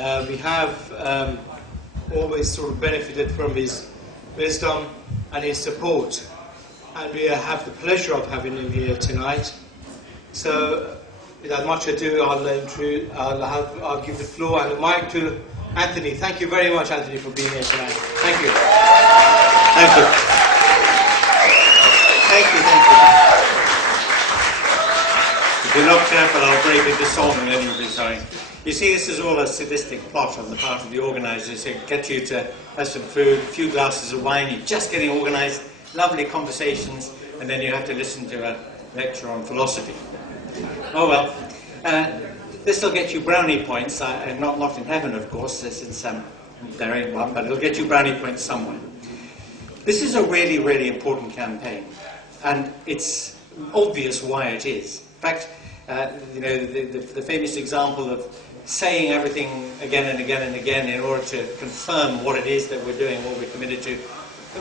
We have always sort of benefited from his wisdom and his support, and we have the pleasure of having him here tonight. So, without much ado, I'll give the floor and the mic to Anthony. Thank you very much, Anthony, for being here tonight. Thank you. Thank you. Thank you. Thank you. If you're not careful, I'll break into song and then you'll be sorry. You see, this is all a sadistic plot on the part of the organisers to get you to have some food, a few glasses of wine, you're just getting organised, lovely conversations, and then you have to listen to a lecture on philosophy. Oh well, this will get you brownie points, not in heaven of course, since there ain't one, but it'll get you brownie points somewhere. This is a really, really important campaign, and it's obvious why it is. In fact, you know, the famous example of saying everything again and again and again in order to confirm what it is that we're doing, what we're committed to,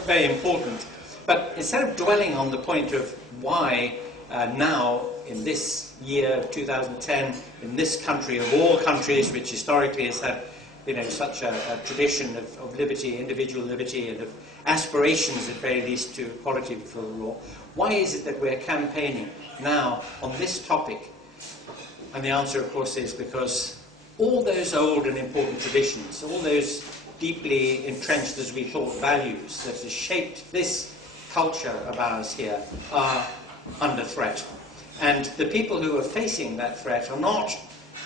very important. But instead of dwelling on the point of why now, in this year of 2010, in this country of all countries, which historically has had, you know, such a tradition of liberty, individual liberty, and of aspirations at very least to equality before the law, why is it that we're campaigning now on this topic? And the answer, of course, is because all those old and important traditions, all those deeply entrenched, as we thought, values that have shaped this culture of ours here are under threat. And the people who are facing that threat are not,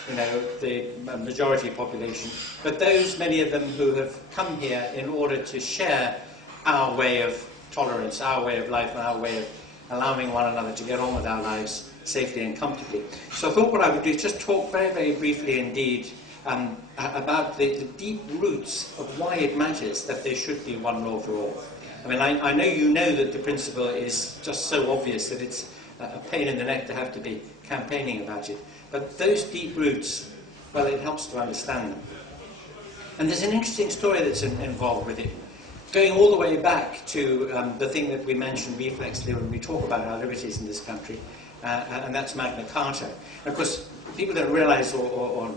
you know, the majority population, but those, many of them, who have come here in order to share our way of tolerance, our way of life, and our way of allowing one another to get on with our lives safely and comfortably. So I thought what I would do is just talk very, very briefly indeed about the deep roots of why it matters that there should be one law for all. I mean, I know you know that the principle is just so obvious that it's a pain in the neck to have to be campaigning about it. But those deep roots, well, it helps to understand them. And there's an interesting story that's involved with it, going all the way back to the thing that we mentioned reflexively when we talk about our liberties in this country, and that's Magna Carta. And of course, people don't realise, or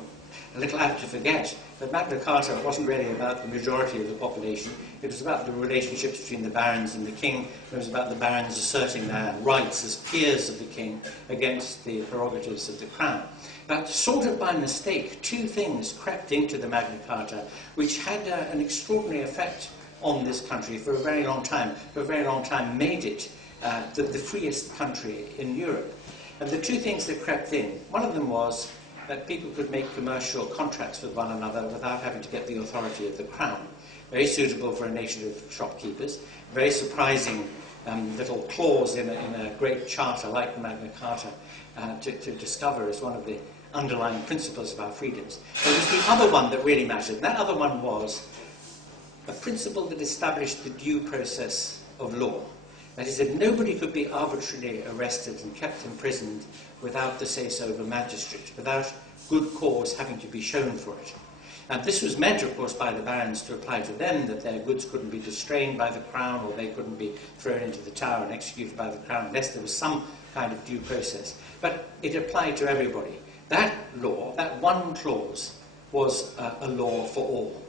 a little apt to forget, that Magna Carta wasn't really about the majority of the population. It was about the relationships between the barons and the king. It was about the barons asserting their rights as peers of the king against the prerogatives of the crown. But sort of by mistake, two things crept into the Magna Carta which had an extraordinary effect on this country for a very long time. For a very long time made it the freest country in Europe. And the two things that crept in, one of them was that people could make commercial contracts with one another without having to get the authority of the crown. Very suitable for a nation of shopkeepers. Very surprising little clause in a great charter like the Magna Carta to discover as one of the underlying principles of our freedoms. But it was the other one that really mattered. That other one was a principle that established the due process of law. That is, that nobody could be arbitrarily arrested and kept imprisoned without the say-so of a magistrate, without good cause having to be shown for it. And this was meant, of course, by the barons to apply to them, that their goods couldn't be distrained by the crown, or they couldn't be thrown into the tower and executed by the crown, unless there was some kind of due process. But it applied to everybody. That law, that one clause, was a law for all.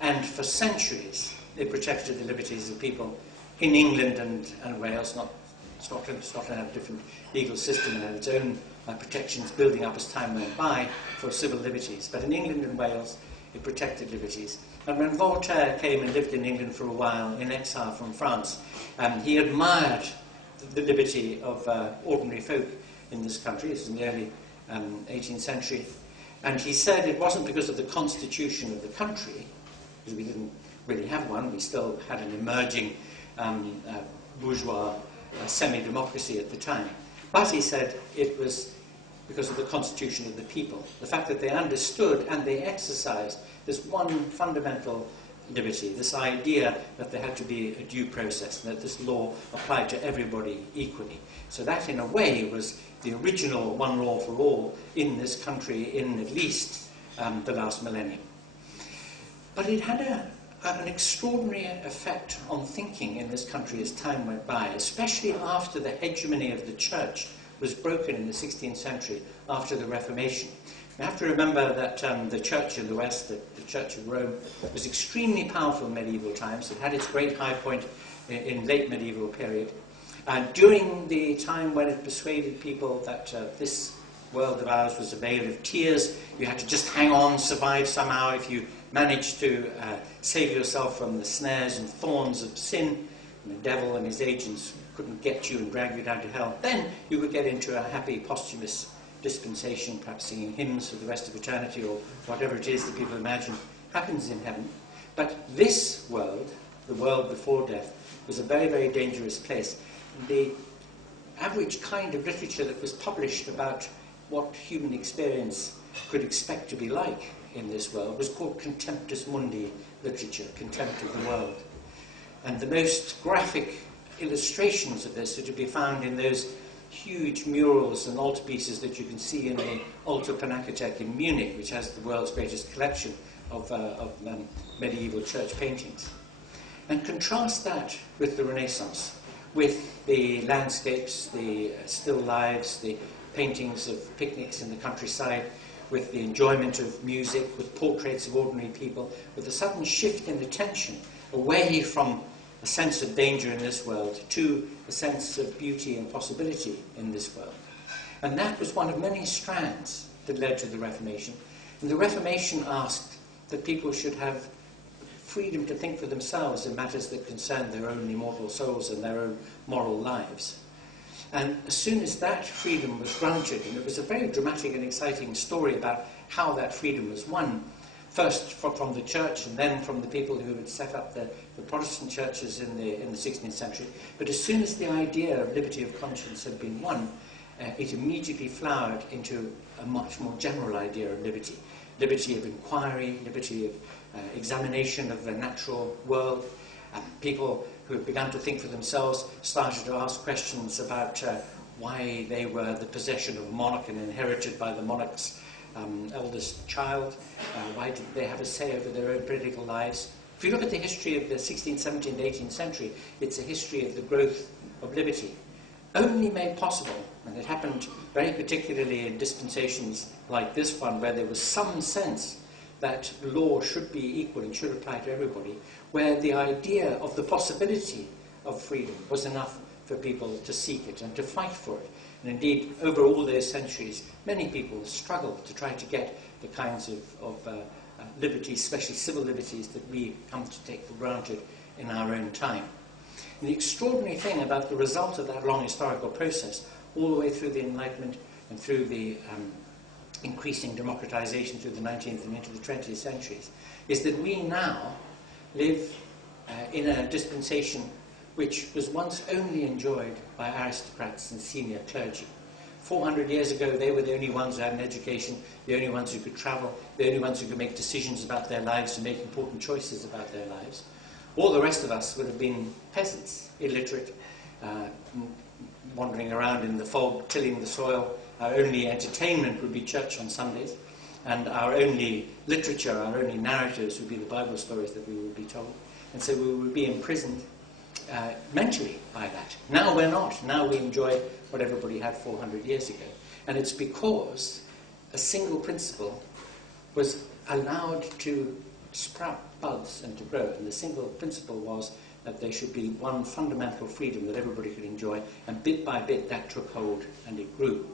And for centuries, it protected the liberties of people in England and Wales, not Scotland. Scotland had a different legal system and had its own protections building up as time went by for civil liberties. But in England and Wales, it protected liberties. And when Voltaire came and lived in England for a while, in exile from France, he admired the liberty of ordinary folk in this country. This was in the early 18th century. And he said it wasn't because of the constitution of the country, because we didn't really have one. We still had an emerging bourgeois semi-democracy at the time. But he said it was because of the constitution of the people. The fact that they understood and they exercised this one fundamental liberty, this idea that there had to be a due process, and that this law applied to everybody equally. So that, in a way, was the original one law for all in this country in at least the last millennium. But it had an extraordinary effect on thinking in this country as time went by, especially after the hegemony of the church was broken in the 16th century after the Reformation. You have to remember that the church in the West, the Church of Rome, was extremely powerful in medieval times. It had its great high point in late medieval period. And during the time when it persuaded people that this world of ours was a vale of tears, you had to just hang on, survive somehow. If you managed to save yourself from the snares and thorns of sin, and the devil and his agents couldn't get you and drag you down to hell, then you would get into a happy posthumous dispensation, perhaps singing hymns for the rest of eternity, or whatever it is that people imagine happens in heaven. But this world, the world before death, was a very, very dangerous place. The average kind of literature that was published about what human experience could expect to be like in this world was called contemptus mundi literature, contempt of the world. And the most graphic illustrations of this are to be found in those huge murals and altarpieces that you can see in the Altar Pinakothek in Munich, which has the world's greatest collection of medieval church paintings. And contrast that with the Renaissance, with the landscapes, the still lives, the paintings of picnics in the countryside, with the enjoyment of music, with portraits of ordinary people, with a sudden shift in attention away from a sense of danger in this world to a sense of beauty and possibility in this world. And that was one of many strands that led to the Reformation. And the Reformation asked that people should have freedom to think for themselves in matters that concern their own immortal souls and their own moral lives. And as soon as that freedom was granted, and it was a very dramatic and exciting story about how that freedom was won, first from the church and then from the people who had set up the Protestant churches in the 16th century. But as soon as the idea of liberty of conscience had been won, it immediately flowered into a much more general idea of liberty. Liberty of inquiry, liberty of examination of the natural world. People who had begun to think for themselves started to ask questions about why they were the possession of a monarch and inherited by the monarch's eldest child. Why did they have a say over their own political lives? If you look at the history of the 16th, 17th, 18th century, it's a history of the growth of liberty, only made possible, and it happened very particularly in dispensations like this one, where there was some sense that law should be equal and should apply to everybody, where the idea of the possibility of freedom was enough for people to seek it and to fight for it. And indeed, over all those centuries, many people struggled to try to get the kinds of liberties, especially civil liberties, that we come to take for granted in our own time. And the extraordinary thing about the result of that long historical process, all the way through the Enlightenment and through the increasing democratization through the 19th and into the 20th centuries, is that we now live in a dispensation which was once only enjoyed by aristocrats and senior clergy. 400 years ago, they were the only ones who had an education, the only ones who could travel, the only ones who could make decisions about their lives and make important choices about their lives. All the rest of us would have been peasants, illiterate, wandering around in the fog, tilling the soil. Our only entertainment would be church on Sundays, and our only literature, our only narratives would be the Bible stories that we would be told. And so we would be imprisoned mentally by that. Now we're not. Now we enjoy what everybody had 400 years ago. And it's because a single principle was allowed to sprout buds and to grow. And the single principle was that there should be one fundamental freedom that everybody could enjoy. And bit by bit that took hold and it grew.